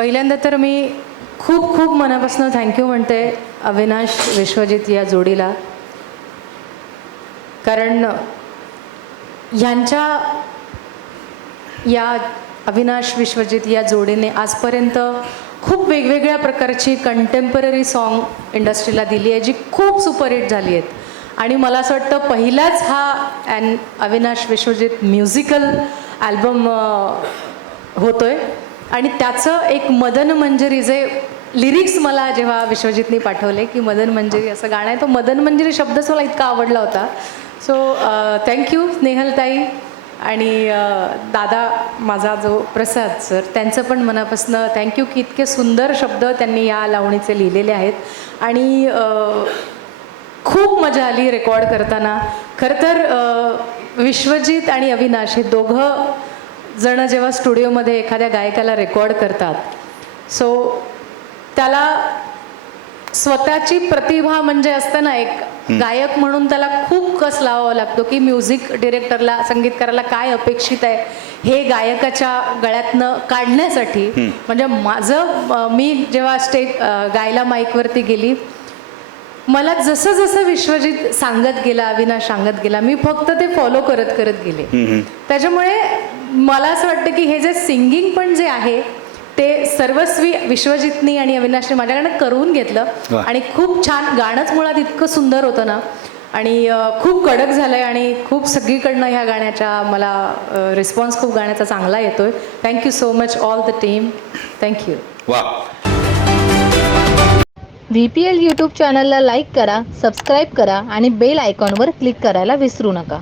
पहिल्यांदा तर मी खूप खूप मनापासून थँक्यू म्हणते अविनाश विश्वजित या जोडीला. कारण ह्यांच्या या अविनाश विश्वजित या जोडीने आजपर्यंत खूप वेगवेगळ्या प्रकारची कंटेम्पररी सॉन्ग इंडस्ट्रीला दिली आहे जी खूप सुपरहिट झाली आहेत. आणि मला असं वाटतं पहिलाच हा an Avinash Vishwajeet musical album होतो आहे आणि त्याचं एक मदन मंजरी जे लिरिक्स मला जेव्हा विश्वजितने पाठवले की मदन मंजरी असं गाणं आहे तो मदन मंजरी शब्दच मला इतका आवडला होता. सो थँक्यू uh, स्नेहलताई. आणि uh, दादा माझा जो प्रसाद सर त्यांचं पण मनापासनं थँक्यू की इतके सुंदर शब्द त्यांनी या लावणीचे लिहिलेले आहेत. आणि uh, खूप मजा आली रेकॉर्ड करताना. खरं तर विश्वजित आणि अविनाश हे दोघं जण जेव्हा स्टुडिओमध्ये एखाद्या गायकाला रेकॉर्ड करतात सो त्याला स्वतःची प्रतिभा म्हणजे असतं ना एक गायक म्हणून त्याला खूप कस लावावा लागतो की म्युझिक डिरेक्टरला संगीतकाराला काय अपेक्षित आहे हे गायकाच्या गळ्यातनं काढण्यासाठी. म्हणजे माझं मी जेव्हा स्टेज गायला माईकवरती गेली मला जसं जसं विश्वजित सांगत गेला अविनाश सांगत गेला मी फक्त ते फॉलो करत करत गेले त्याच्यामुळे मला असं वाटतं की हे जे सिंगिंग पण जे आहे ते सर्वस्वी विश्वजितनी आणि अविनाशने माझ्याकडनं करून घेतलं. आणि खूप छान गाणंच मुळात इतकं सुंदर होतं ना. आणि खूप कडक झालंय आणि खूप सगळीकडनं ह्या गाण्याच्या मला रिस्पॉन्स खूप गाण्याचा चांगला येतोय. Thank you so much all the team thank you वा व्ही. पी एल यूट्यूब चॅनलला लाईक करा सबस्क्राईब करा आणि बेल आयकॉनवर क्लिक करायला विसरू नका.